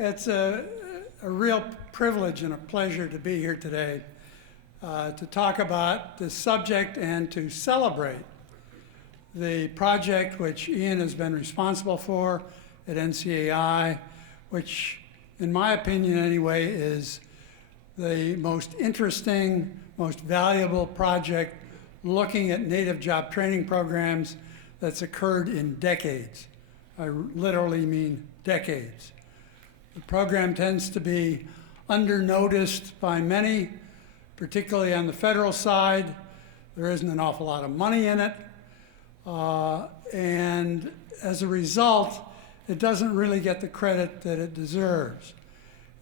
It's a real privilege and a pleasure to be here today to talk about this subject and to celebrate the project which Ian has been responsible for at NCAI, which, in my opinion anyway, is the most interesting, most valuable project looking at Native job training programs that's occurred in decades. I literally mean decades. The program tends to be undernoticed by many, particularly on the federal side. There isn't an awful lot of money in it. And as a result, it doesn't really get the credit that it deserves.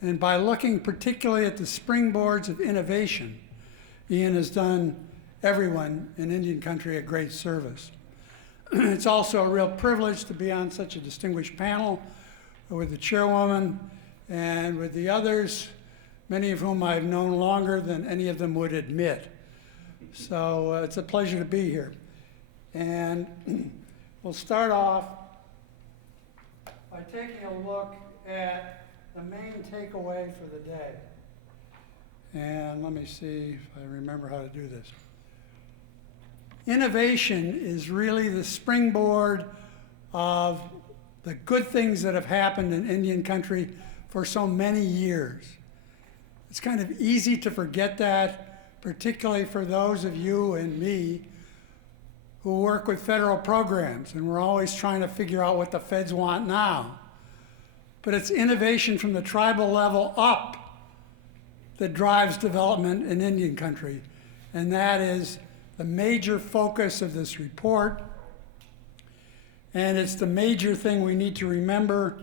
And by looking particularly at the springboards of innovation, Ian has done everyone in Indian country a great service. It's also a real privilege to be on such a distinguished panel with the chairwoman and with the others, many of whom I've known longer than any of them would admit. So it's a pleasure to be here. And we'll start off by taking a look at the main takeaway for the day. And let me see if I remember how to do this. Innovation is really the springboard of the good things that have happened in Indian country for so many years. It's kind of easy to forget that, particularly for those of you and me who work with federal programs, and we're always trying to figure out what the feds want now. But it's innovation from the tribal level up that drives development in Indian country, and that is the major focus of this report. And it's the major thing we need to remember.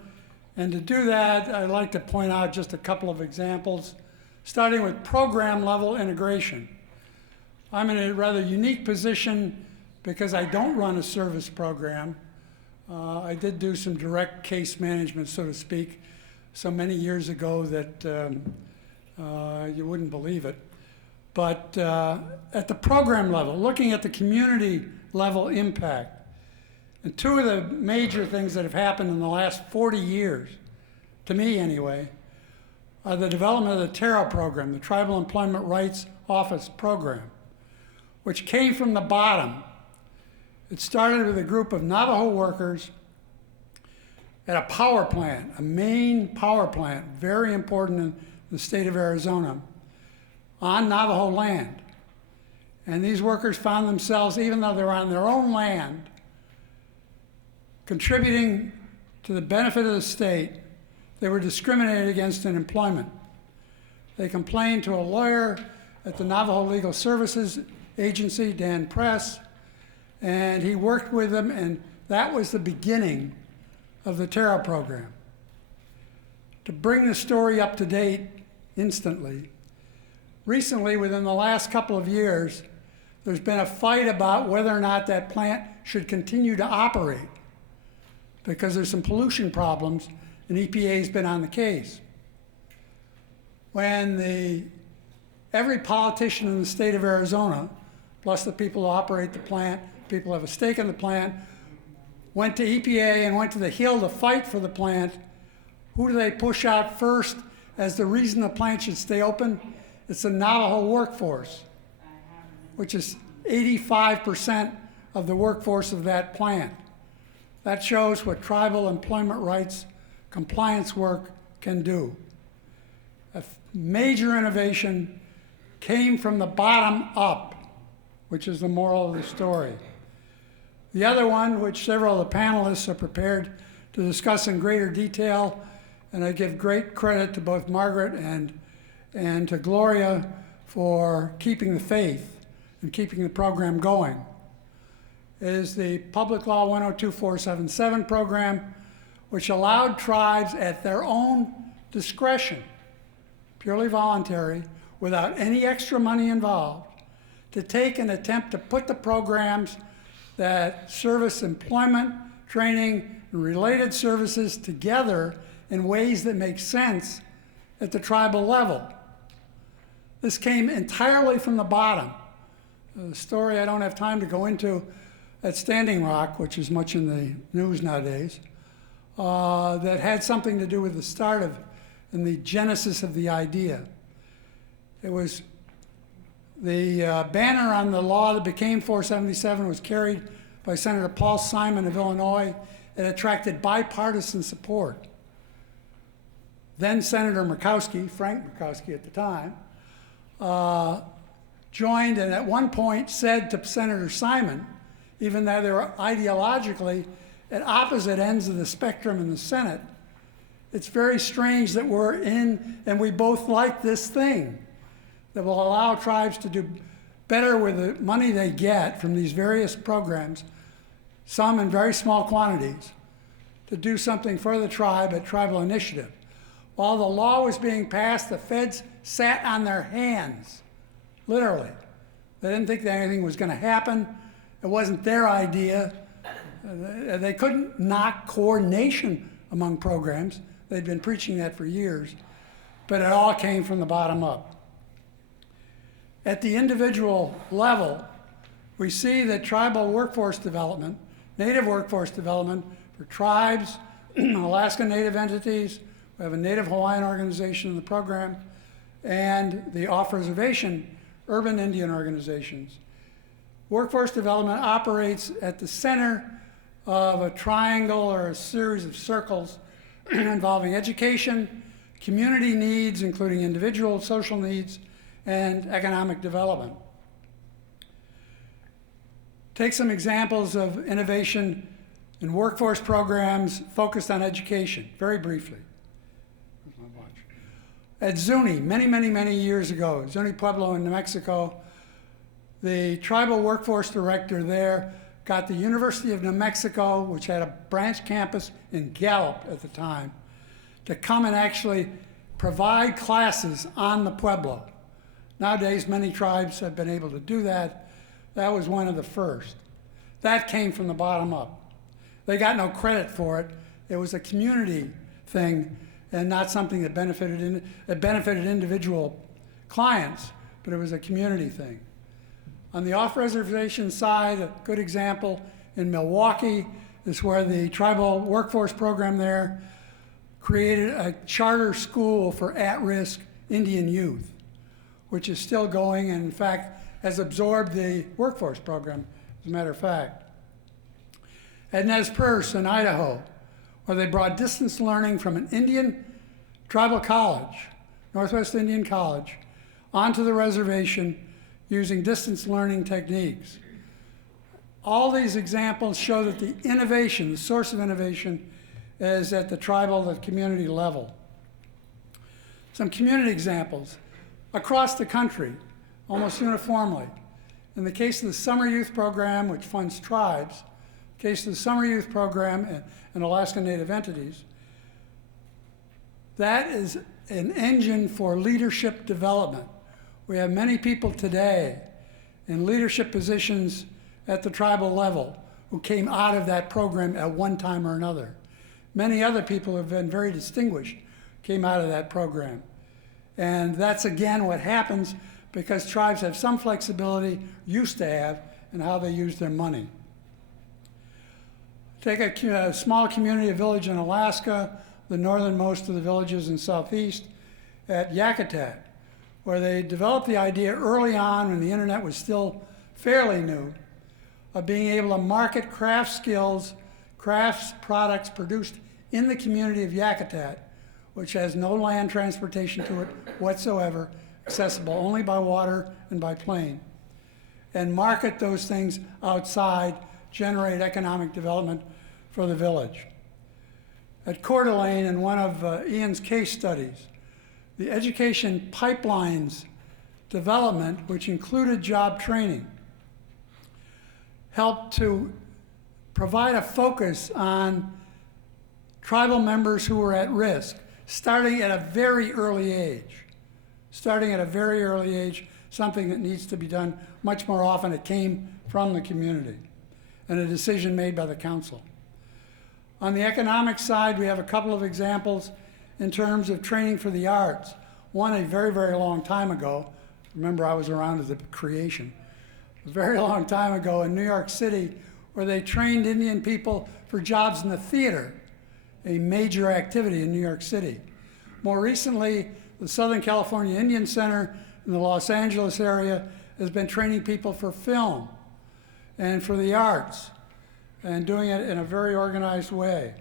And to do that, I'd like to point out just a couple of examples, starting with program level integration. I'm in a rather unique position because I don't run a service program. I did do some direct case management, so to speak, so many years ago that you wouldn't believe it. But at the program level, looking at the community level impact, and two of the major things that have happened in the last 40 years, to me anyway, are the development of the TARO program, the Tribal Employment Rights Office program, which came from the bottom. It started with a group of Navajo workers at a power plant, a main power plant, very important in the state of Arizona, on Navajo land. And these workers found themselves, even though they were on their own land, contributing to the benefit of the state, they were discriminated against in employment. They complained to a lawyer at the Navajo Legal Services Agency, Dan Press, and he worked with them, and that was the beginning of the TARO program. To bring the story up to date instantly, recently, within the last couple of years, there's been a fight about whether or not that plant should continue to operate because there's some pollution problems, and EPA's been on the case. When every politician in the state of Arizona, plus the people who operate the plant, people who have a stake in the plant, went to EPA and went to the Hill to fight for the plant, who do they push out first as the reason the plant should stay open? It's the Navajo workforce, which is 85% of the workforce of that plant. That shows what tribal employment rights compliance work can do. A major innovation came from the bottom up, which is the moral of the story. The other one, which several of the panelists are prepared to discuss in greater detail, and I give great credit to both Margaret and to Gloria for keeping the faith and keeping the program going, is the Public Law 102477 program, which allowed tribes at their own discretion, purely voluntary, without any extra money involved, to take and attempt to put the programs that service employment, training, and related services together in ways that make sense at the tribal level. This came entirely from the bottom. The story I don't have time to go into at Standing Rock, which is much in the news nowadays, that had something to do with the start of and the genesis of the idea. It was the banner on the law that became 477 was carried by Senator Paul Simon of Illinois. It attracted bipartisan support. Then Senator Murkowski, Frank Murkowski at the time, joined and at one point said to Senator Simon, even though they were ideologically at opposite ends of the spectrum in the Senate, it's very strange that we're in and we both like this thing that will allow tribes to do better with the money they get from these various programs, some in very small quantities, to do something for the tribe at tribal initiative. While the law was being passed, the feds sat on their hands, literally. They didn't think that anything was going to happen. It wasn't their idea. They couldn't knock coordination among programs. They'd been preaching that for years, but it all came from the bottom up. At the individual level, we see that tribal workforce development, native workforce development for tribes, Alaska Native entities, we have a Native Hawaiian organization in the program, and the off-reservation urban Indian organizations. Workforce development operates at the center of a triangle or a series of circles involving education, community needs, including individual social needs, and economic development. Take some examples of innovation in workforce programs focused on education, very briefly. At Zuni, many years ago, Zuni Pueblo in New Mexico, the tribal workforce director there got the University of New Mexico, which had a branch campus in Gallup at the time, to come and actually provide classes on the Pueblo. Nowadays, many tribes have been able to do that. That was one of the first. That came from the bottom up. They got no credit for it. It was a community thing and not something that benefited individual clients, but it was a community thing. On the off-reservation side, a good example in Milwaukee is where the tribal workforce program there created a charter school for at-risk Indian youth, which is still going and in fact has absorbed the workforce program, as a matter of fact. At Nez Perce in Idaho, where they brought distance learning from an Indian tribal college, Northwest Indian College, onto the reservation using distance learning techniques. All these examples show that the innovation, the source of innovation, is at the tribal, the community level. Some community examples across the country, almost uniformly. In the case of the Summer Youth Program, which funds tribes, in the case of the Summer Youth Program and Alaska Native entities, that is an engine for leadership development. We have many people today in leadership positions at the tribal level who came out of that program at one time or another. Many other people who have been very distinguished came out of that program. And that's again what happens because tribes have some flexibility, used to have, in how they use their money. Take a small community, a village in Alaska, the northernmost of the villages in southeast, at Yakutat, where they developed the idea early on when the internet was still fairly new, of being able to market craft skills, crafts products produced in the community of Yakutat, which has no land transportation to it whatsoever, accessible only by water and by plane, and market those things outside, generate economic development for the village. At Coeur d'Alene, in one of Ian's case studies, the education pipelines development, which included job training, helped to provide a focus on tribal members who were at risk, starting at a very early age. Something that needs to be done much more often. It came from the community and a decision made by the council. On the economic side, we have a couple of examples in terms of training for the arts. One a very long time ago. Remember, I was around at the creation. A very long time ago in New York City, where they trained Indian people for jobs in the theater a major activity in New York City. More recently, the Southern California Indian Center in the Los Angeles area has been training people for film and for the arts, and doing it in a very organized way.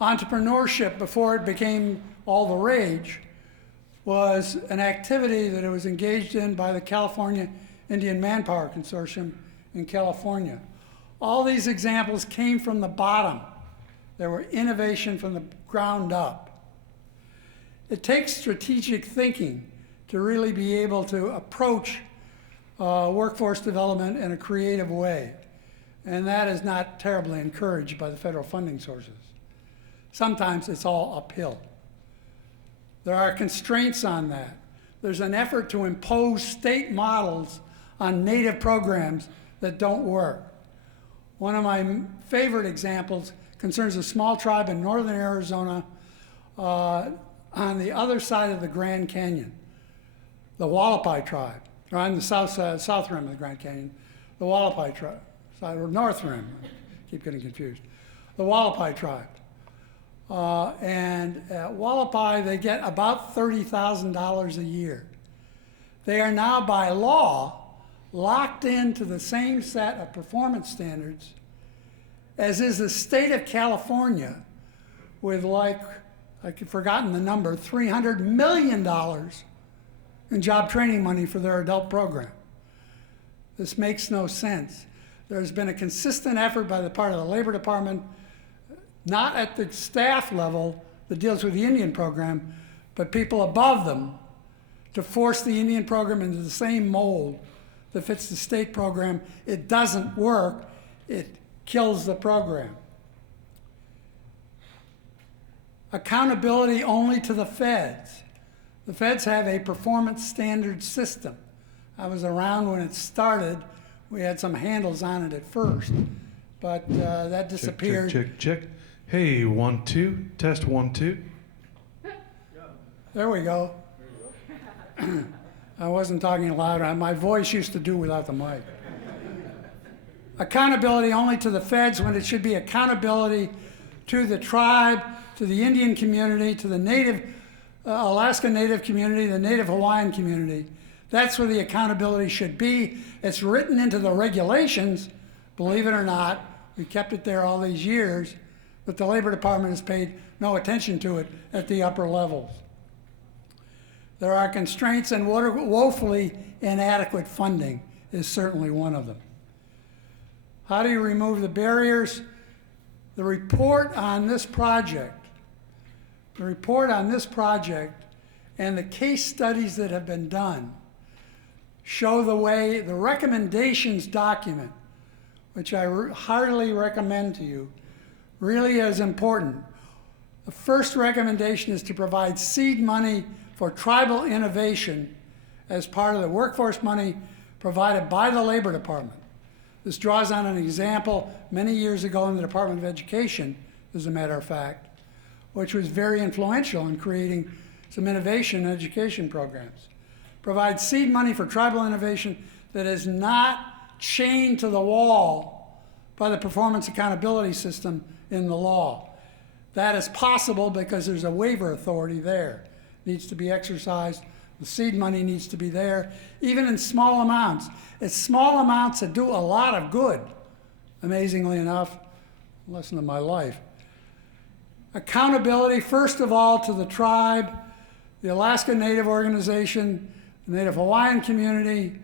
Entrepreneurship, before it became all the rage, was an activity that it was engaged in by the California Indian Manpower Consortium in California. All these examples came from the bottom. They were innovation from the ground up. It takes strategic thinking to really be able to approach workforce development in a creative way. And that is not terribly encouraged by the federal funding sources. Sometimes it's all uphill. There are constraints on that. There's an effort to impose state models on native programs that don't work. One of my favorite examples concerns a small tribe in northern Arizona on the other side of the Grand Canyon, the Hualapai tribe, or on the south rim of the Grand Canyon, the Hualapai tribe, or north rim, I keep getting confused, the Hualapai tribe. And at Hualapai, they get about $30,000 a year. They are now, by law, locked into the same set of performance standards as is the state of California, with, like, I've forgotten the number, $300 million in job training money for their adult program. This makes no sense. There's been a consistent effort by the part of the Labor Department, not at the staff level that deals with the Indian program, but people above them, to force the Indian program into the same mold that fits the state program. It doesn't work. It kills the program. Accountability only to the feds. The feds have a performance standard system. I was around when it started. We had some handles on it at first, but that disappeared. Check. Hey, 1, 2, test 1, 2. There we go. I wasn't talking loud. My voice used to do without the mic. Accountability only to the feds when it should be accountability to the tribe, to the Indian community, to the native Alaska Native community, the Native Hawaiian community. That's where the accountability should be. It's written into the regulations, believe it or not. We kept it there all these years, but the Labor Department has paid no attention to it at the upper levels. There are constraints, and woefully inadequate funding is certainly one of them. How do you remove the barriers? The report on this project and the case studies that have been done show the way. The recommendations document, which I heartily recommend to you, really is important. The first recommendation is to provide seed money for tribal innovation as part of the workforce money provided by the Labor Department. This draws on an example many years ago in the Department of Education, as a matter of fact, which was very influential in creating some innovation in education programs. Provide seed money for tribal innovation that is not chained to the wall by the performance accountability system in the law. That is possible because there's a waiver authority there. It needs to be exercised. The seed money needs to be there, even in small amounts. It's small amounts that do a lot of good, amazingly enough. Lesson of my life. Accountability, first of all, to the tribe, the Alaska Native Organization, the Native Hawaiian community.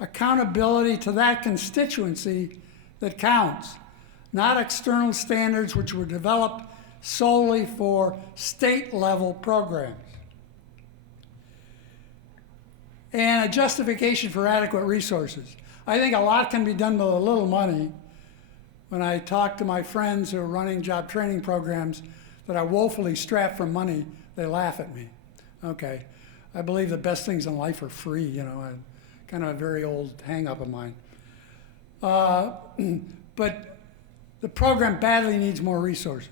Accountability to that constituency that counts, not external standards which were developed solely for state-level programs. And a justification for adequate resources. I think a lot can be done with a little money. When I talk to my friends who are running job training programs that are woefully strapped for money, they laugh at me. Okay, I believe the best things in life are free, you know, kind of a very old hang-up of mine. But the program badly needs more resources.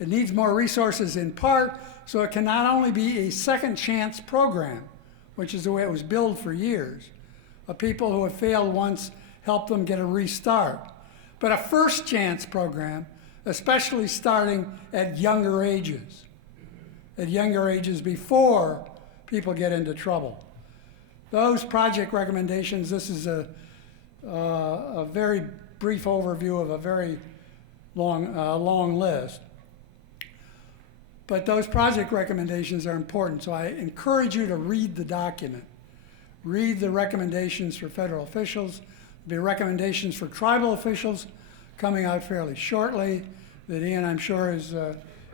It needs more resources in part so it can not only be a second chance program, which is the way it was billed for years, of people who have failed once, help them get a restart, but a first chance program especially starting at younger ages. At younger ages before people get into trouble. Those project recommendations, this is a very brief overview of a very long list. But those project recommendations are important, so I encourage you to read the document. Read the recommendations for federal officials. There'll be recommendations for tribal officials coming out fairly shortly that Ian, I'm sure, is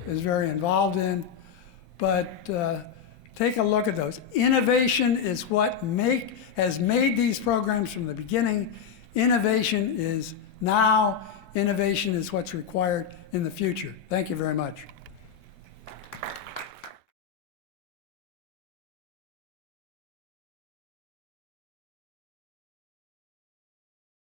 very involved in. But take a look at those. Innovation is what has made these programs from the beginning. Innovation is now. Innovation is what's required in the future. Thank you very much.